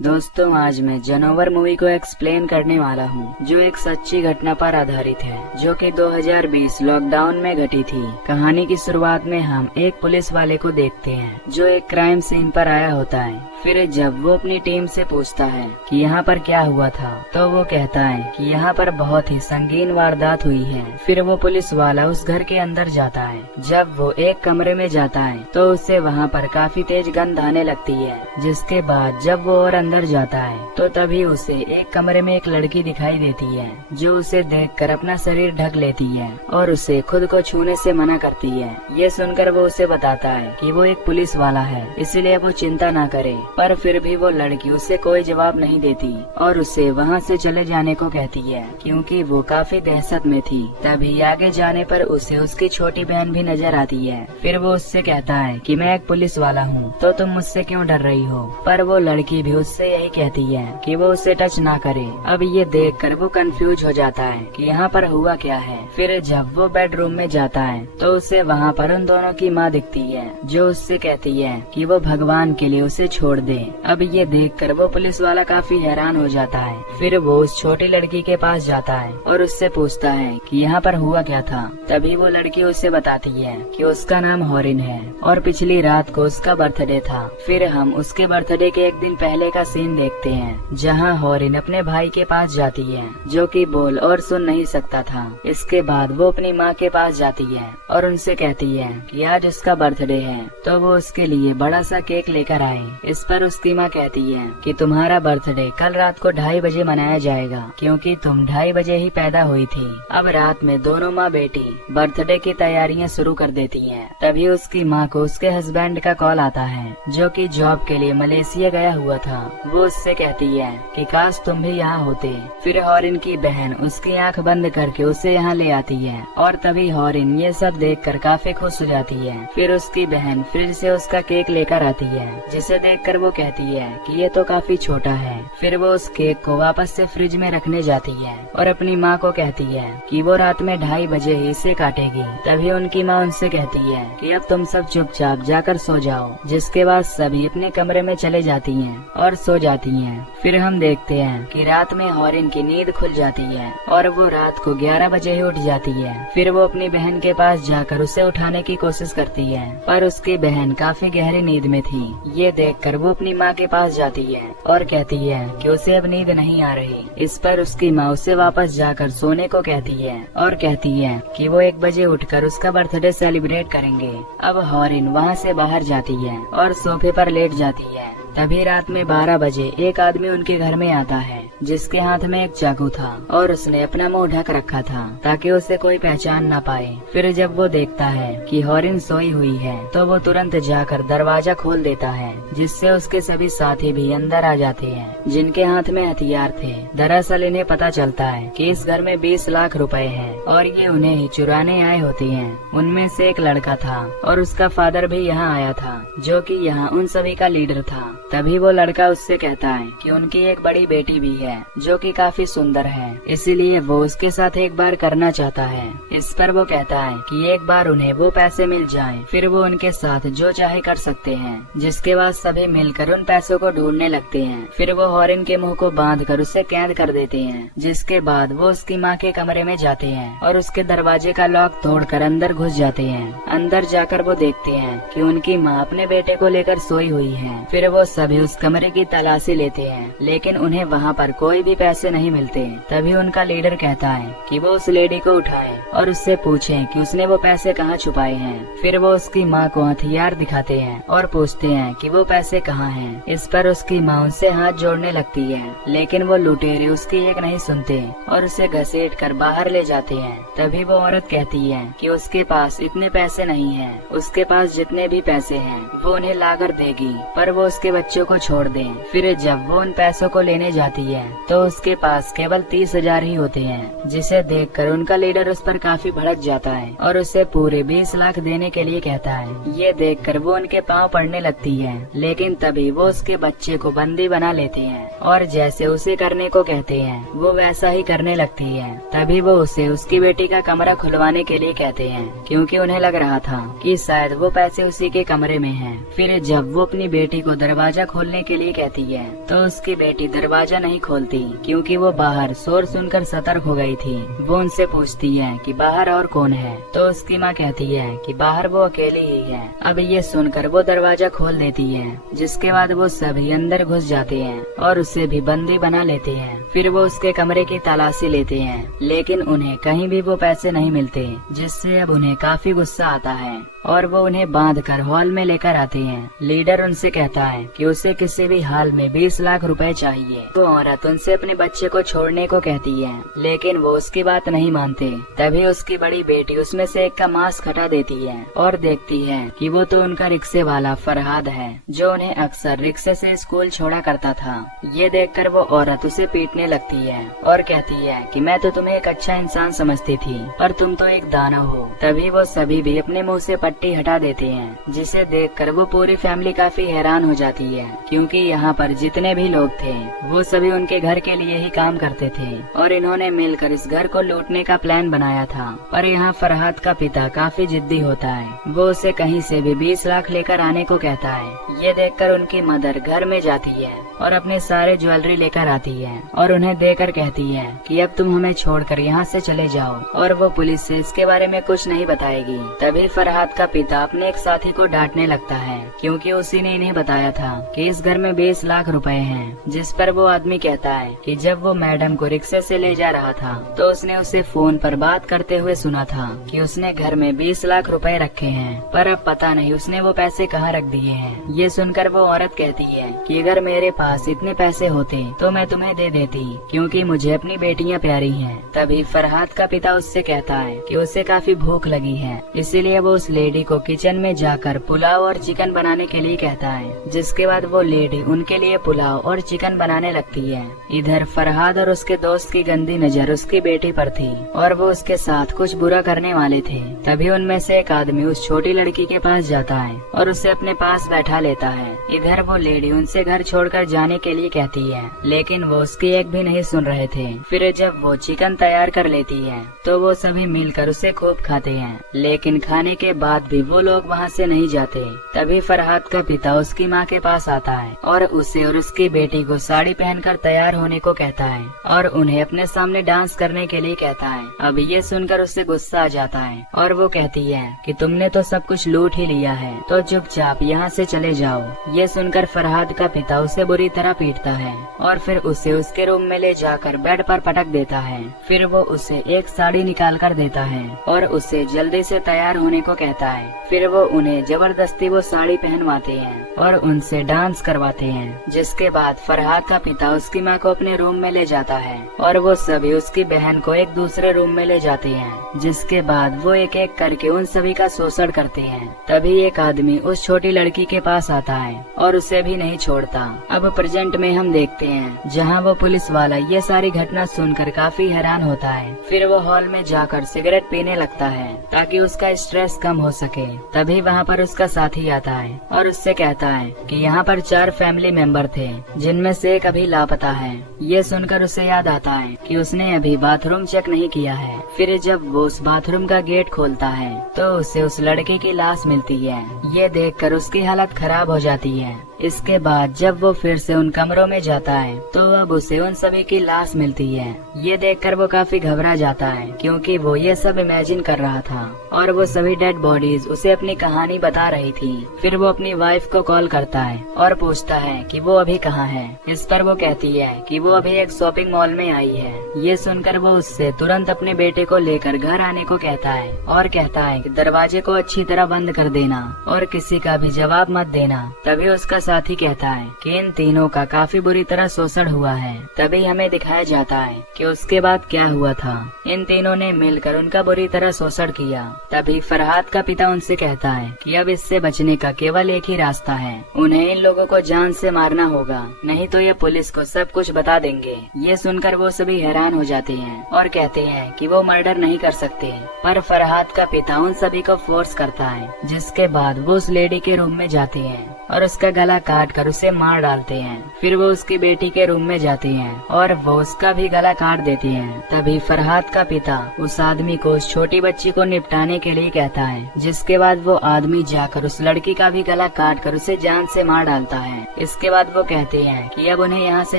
दोस्तों, आज मैं जनोवर मूवी को एक्सप्लेन करने वाला हूँ, जो एक सच्ची घटना पर आधारित है, जो कि 2020 लॉकडाउन में घटी थी। कहानी की शुरुआत में हम एक पुलिस वाले को देखते हैं, जो एक क्राइम सीन पर आया होता है। फिर जब वो अपनी टीम से पूछता है कि यहाँ पर क्या हुआ था, तो वो कहता है कि यहाँ पर बहुत ही संगीन वारदात हुई है। फिर वो पुलिस वाला उस घर के अंदर जाता है। जब वो एक कमरे में जाता है, तो उसे वहाँ पर काफी तेज गंध आने लगती है। जिसके बाद जब वो और अंदर जाता है, तो तभी उसे एक कमरे में एक लड़की दिखाई देती है, जो उसे देखकर अपना शरीर ढक लेती है और उसे खुद को छूने से मना करती है। ये सुनकर वो उसे बताता है कि वो एक पुलिस वाला है, इसलिए वो चिंता ना करे। पर फिर भी वो लड़की उसे कोई जवाब नहीं देती और उसे वहाँ से चले जाने को कहती है, क्योंकि वो काफी दहशत में थी। तभी आगे जाने पर उसे उसकी छोटी बहन भी नजर आती है। फिर वो उससे कहता है कि मैं एक पुलिस वाला हूँ, तो तुम मुझसे क्यों डर रही हो? पर वो लड़की भी उससे यही कहती है कि वो उसे टच ना करे। अब ये देखकर वो कंफ्यूज हो जाता है कि यहाँ पर हुआ क्या है। फिर जब वो बेडरूम में जाता है, तो उसे वहाँ पर उन दोनों की माँ दिखती है, जो उससे कहती है कि वो भगवान के लिए उसे छोड़ दे। अब ये देखकर वो पुलिस वाला काफी हैरान हो जाता है। फिर वो उस छोटी लड़की के पास जाता है और उससे पूछता है कि यहाँ पर हुआ क्या था। तभी वो लड़की उसे बताती है कि उसका नाम हॉरिन है और पिछली रात को उसका बर्थडे था। फिर हम उसके बर्थडे के एक दिन पहले का सीन देखते हैं, जहाँ हॉरिन अपने भाई के पास जाती है, जो कि बोल और सुन नहीं सकता था। इसके बाद वो अपनी माँ के पास जाती है और उनसे कहती है कि आज उसका बर्थडे है, तो वो उसके लिए बड़ा सा केक लेकर आए। इस पर उसकी माँ कहती है कि तुम्हारा बर्थडे कल रात को 2:30 बजे मनाया जाएगा, क्योंकि तुम 2:30 बजे ही पैदा हुई थी। अब रात में दोनों माँ बेटी बर्थडे की तैयारियां शुरू कर देती हैं। तभी उसकी माँ को उसके हस्बैंड का कॉल आता है, जो कि जॉब के लिए मलेशिया गया हुआ था। वो उससे कहती है कि काश तुम भी यहाँ होते। फिर हॉरिन की बहन उसकी आंख बंद करके उसे यहाँ ले आती है और तभी हॉरिन ये सब देखकर काफी खुश हो जाती है। फिर उसकी बहन फ्रिज से उसका केक लेकर आती है, जिसे देखकर वो कहती है कि ये तो काफी छोटा है। फिर वो उस केक को वापस से फ्रिज में रखने जाती है और अपनी माँ को कहती है कि वो रात में 2:30 बजे ही इसे काटेगी। तभी उनकी माँ उनसे कहती है कि अब तुम सब चुपचाप जाकर सो जाओ। जिसके बाद सभी अपने कमरे में चले जाती हैं और सो जाती हैं। फिर हम देखते हैं कि रात में हॉरिन की नींद खुल जाती है और वो रात को 11 बजे ही उठ जाती है। फिर वो अपनी बहन के पास जाकर उसे उठाने की कोशिश करती है, पर उसकी बहन काफी गहरी नींद में थी। ये देखकर वो अपनी माँ के पास जाती है और कहती है कि उसे अब नींद नहीं आ रही। इस पर उसकी माँ उसे वापस जाकर सोने को कहती है और कहती है कि वो 1 बजे उठकर उसका बर्थडे सेलिब्रेट करेंगे। अब हॉरिन वहाँ से बाहर जाती है और सोफे पर लेट जाती है। तभी रात में 12 बजे एक आदमी उनके घर में आता है, जिसके हाथ में एक चाकू था और उसने अपना मुंह ढक रखा था ताकि उसे कोई पहचान न पाए। फिर जब वो देखता है कि हॉरिन सोई हुई है, तो वो तुरंत जाकर दरवाजा खोल देता है, जिससे उसके सभी साथी भी अंदर आ जाते हैं, जिनके हाथ में हथियार थे। दरअसल इन्हें पता चलता है कि इस घर में 20 लाख रुपए हैं और ये उन्हें ही चुराने आए होते हैं। उनमें से एक लड़का था और उसका फादर भी यहाँ आया था, जो कि यहाँ उन सभी का लीडर था। तभी वो लड़का उससे कहता है कि उनकी एक बड़ी बेटी भी है, जो कि काफी सुंदर है, इसीलिए वो उसके साथ एक बार करना चाहता है। इस पर वो कहता है कि एक बार उन्हें वो पैसे मिल जाएं, फिर वो उनके साथ जो चाहे कर सकते हैं। जिसके बाद सभी मिलकर उन पैसों को ढूंढने लगते हैं। फिर वो हॉरिन के मुंह को बांधकर उसे कैद कर देते हैं। जिसके बाद वो उसकी माँ के कमरे में जाते हैं और उसके दरवाजे का लॉक तोड़कर अंदर घुस जाते हैं। अंदर जाकर वो देखते हैं कि उनकी माँ अपने बेटे को लेकर सोई हुई है। फिर वो सभी उस कमरे की तलाशी लेते हैं, लेकिन उन्हें वहाँ पर कोई भी पैसे नहीं मिलते। तभी उनका लीडर कहता है कि वो उस लेडी को उठाएं और उससे पूछें कि उसने वो पैसे कहाँ छुपाए हैं। फिर वो उसकी माँ को हथियार दिखाते हैं और पूछते हैं कि वो पैसे कहाँ हैं। इस पर उसकी माँ उनसे हाथ जोड़ने लगती है, लेकिन वो लुटेरे उसकी एक नहीं सुनते और उसे घसीट कर बाहर ले जाते हैं। तभी वो औरत कहती है कि उसके पास इतने पैसे नहीं है, उसके पास जितने भी पैसे हैं वो उन्हें लाकर देगी, पर वो उसके बच्चों को छोड़ दे। फिर जब वो उन पैसों को लेने जाती है, तो उसके पास केवल 30,000 ही होते हैं, जिसे देखकर उनका लीडर उस पर काफी भड़क जाता है और उसे पूरे 20 लाख देने के लिए कहता है। ये देखकर वो उनके पांव पड़ने लगती है, लेकिन तभी वो उसके बच्चे को बंदी बना लेते हैं और जैसे उसे करने को कहते हैं वो वैसा ही करने लगती है। तभी वो उसे उसकी बेटी का कमरा खुलवाने के लिए कहते हैं, क्योंकि उन्हें लग रहा था कि शायद वो पैसे उसी के कमरे में हैं। फिर जब वो अपनी बेटी को दरवाजा दरवाजा खोलने के लिए कहती है तो उसकी बेटी दरवाजा नहीं खोलती क्योंकि वो बाहर शोर सुनकर सतर्क हो गई थी। वो उनसे पूछती है कि बाहर और कौन है, तो उसकी माँ कहती है कि बाहर वो अकेली ही है। अब ये सुनकर वो दरवाजा खोल देती है, जिसके बाद वो सभी अंदर घुस जाते हैं और उसे भी बंदी बना लेते हैं। फिर वो उसके कमरे की तलाशी लेते हैं, लेकिन उन्हें कहीं भी वो पैसे नहीं मिलते, जिससे अब उन्हें काफी गुस्सा आता है और वो उन्हें बांध कर हॉल में लेकर आते हैं। लीडर उनसे कहता है कि उसे किसी भी हाल में 20 लाख रुपए चाहिए। वो औरत उनसे अपने बच्चे को छोड़ने को कहती है, लेकिन वो उसकी बात नहीं मानते। तभी उसकी बड़ी बेटी उसमें से एक का मास्क हटा देती है और देखती है कि वो तो उनका रिक्शे वाला फरहाद है, जो उन्हें अक्सर रिक्शे से स्कूल छोड़ा करता था। ये देखकर वो औरत उसे पीटने लगती है और कहती है कि मैं तो तुम्हें एक अच्छा इंसान समझती थी, पर तुम तो एक दानव हो। तभी वो सभी भी अपने मुँह से पट्टी हटा देते हैं, जिसे देखकर वो पूरी फैमिली काफी हैरान हो जाती है, क्योंकि यहाँ पर जितने भी लोग थे वो सभी उनके घर के लिए ही काम करते थे और इन्होंने मिलकर इस घर को लूटने का प्लान बनाया था। पर यहाँ फरहाद का पिता काफी जिद्दी होता है। वो उसे कहीं से भी 20 लाख लेकर आने को कहता है। ये देखकर उनकी मदर घर में जाती है और अपने सारे ज्वेलरी लेकर आती है और उन्हें देकर कहती है कि अब तुम हमें छोड़कर यहाँ से चले जाओ, और वो पुलिस से इसके बारे में कुछ नहीं बताएगी। तभी फरहाद का पिता अपने एक साथी को डांटने लगता है, क्योंकि उसी ने इन्हें बताया था कि इस घर में 20 लाख रुपए हैं। जिस पर वो आदमी कहता है कि जब वो मैडम को रिक्शे से ले जा रहा था तो उसने उसे फोन पर बात करते हुए सुना था कि उसने घर में 20 लाख रुपए रखे हैं, पर अब पता नहीं उसने वो पैसे कहाँ रख दिए हैं। ये सुनकर वो औरत कहती है कि अगर मेरे पास इतने पैसे होते तो मैं तुम्हें दे देती, क्योंकि मुझे अपनी बेटियां प्यारी हैं। तभी फरहाद का पिता उससे कहता है कि उसे काफी भूख लगी है, इसीलिए वो उस लेडी को किचन में जाकर पुलाव और चिकन बनाने के लिए कहता है। जिसके बाद वो लेडी उनके लिए पुलाव और चिकन बनाने लगती है। इधर फरहाद और उसके दोस्त की गंदी नजर उसकी बेटी पर थी और वो उसके साथ कुछ बुरा करने वाले थे। तभी उनमें से एक आदमी उस छोटी लड़की के पास जाता है और उसे अपने पास बैठा लेता है। इधर वो लेडी उनसे घर छोड़कर जाने के लिए कहती है, लेकिन वो उसकी एक भी नहीं सुन रहे थे। फिर जब वो चिकन तैयार कर लेती है तो वो सभी मिलकर उसे खूब खाते हैं, लेकिन खाने के बाद भी वो लोग वहाँ से नहीं जाते। तभी फरहाद का पिता उसकी माँ के पास आता है और उसे और उसकी बेटी को साड़ी पहनकर तैयार होने को कहता है और उन्हें अपने सामने डांस करने के लिए कहता है। अब ये सुनकर उससे गुस्सा आ जाता है और वो कहती है कि तुमने तो सब कुछ लूट ही लिया है, तो चुपचाप यहाँ से चले जाओ। ये सुनकर फरहाद का पिता उसे बुरी तरह पीटता है और फिर उसे उसके रूम में ले जाकर बेड पर पटक देता है। फिर वो उसे एक साड़ी निकाल कर देता है और उसे जल्दी से तैयार होने को कहता है। फिर वो उन्हें जबरदस्ती वो साड़ी पहनवाते हैं और उनसे डांस करवाते हैं। जिसके बाद फरहाद का पिता उसकी माँ को अपने रूम में ले जाता है और वो सभी उसकी बहन को एक दूसरे रूम में ले जाते हैं। जिसके बाद वो एक एक करके उन सभी का शोषण करते हैं। तभी एक आदमी उस छोटी लड़की के पास आता है और उसे भी नहीं छोड़ता। अब प्रेजेंट में हम देखते हैं जहाँ वो पुलिस वाला ये सारी घटना सुनकर काफी हैरान होता है। फिर वो हॉल में जाकर सिगरेट पीने लगता है ताकि उसका स्ट्रेस कम हो सके। तभी वहाँ पर उसका साथी आता है और उससे कहता है कि यहाँ पर 4 फैमिली मेंबर थे, जिनमें से एक अभी लापता है। ये सुनकर उसे याद आता है कि उसने अभी बाथरूम चेक नहीं किया है। फिर जब वो उस बाथरूम का गेट खोलता है तो उसे उस लड़के की लाश मिलती है। ये देखकर उसकी हालत खराब हो जाती है। इसके बाद जब वो फिर से उन कमरों में जाता है तो अब उसे उन सभी की लाश मिलती है। ये देखकर वो काफी घबरा जाता है, क्योंकि वो ये सब इमेजिन कर रहा था और वो सभी डेड बॉडीज उसे अपनी कहानी बता रही थी। फिर वो अपनी वाइफ को कॉल करता है और पूछता है कि वो अभी कहाँ है। इस पर वो कहती है कि वो अभी एक शॉपिंग मॉल में आई है। ये सुनकर वो उससे तुरंत अपने बेटे को लेकर घर आने को कहता है और कहता है कि दरवाजे को अच्छी तरह बंद कर देना और किसी का भी जवाब मत देना। तभी उसका साथी कहता है कि इन तीनों का काफी बुरी तरह शोषण हुआ है। तभी हमें दिखाया जाता है कि उसके बाद क्या हुआ था। इन तीनों ने मिलकर उनका बुरी तरह शोषण किया। तभी फरहाद का पिता उनसे कहता है कि अब इससे बचने का केवल एक ही रास्ता है, उन्हें इन लोगों को जान से मारना होगा, नहीं तो ये पुलिस को सब कुछ बता देंगे। ये सुनकर वो सभी हैरान हो जाते हैं और कहते हैं कि वो मर्डर नहीं कर सकते, पर फरहाद का पिता उन सभी को फोर्स करता है। जिसके बाद वो उस लेडी के रूम में जाते हैं और उसका गला काट कर उसे मार डालते हैं। फिर वो उसकी बेटी के रूम में जाती हैं और वो उसका भी गला काट देती हैं। तभी फरहाद का पिता उस आदमी को उस छोटी बच्ची को निपटाने के लिए कहता है, जिसके बाद वो आदमी जाकर उस लड़की का भी गला काट कर उसे जान से मार डालता है। इसके बाद वो कहते हैं कि अब उन्हें यहाँ से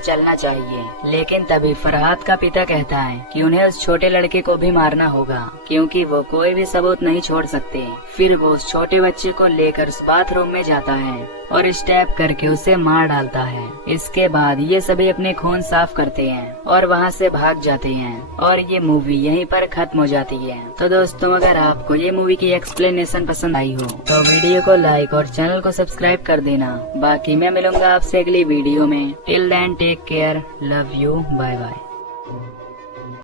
चलना चाहिए, लेकिन तभी फरहाद का पिता कहता है कि उन्हें उस छोटे लड़के को भी मारना होगा, क्योंकि वो कोई भी सबूत नहीं छोड़ सकते। फिर वो उस छोटे बच्चे को लेकर उस बाथरूम में जाता है और स्टैप करके उसे मार डालता है। इसके बाद ये सभी अपने खून साफ करते हैं और वहाँ से भाग जाते हैं और ये मूवी यहीं पर खत्म हो जाती है। तो दोस्तों, अगर आपको ये मूवी की एक्सप्लेनेशन पसंद आई हो तो वीडियो को लाइक और चैनल को सब्सक्राइब कर देना। बाकी मैं मिलूंगा आपसे अगली वीडियो में। Till then take care, love you, bye bye.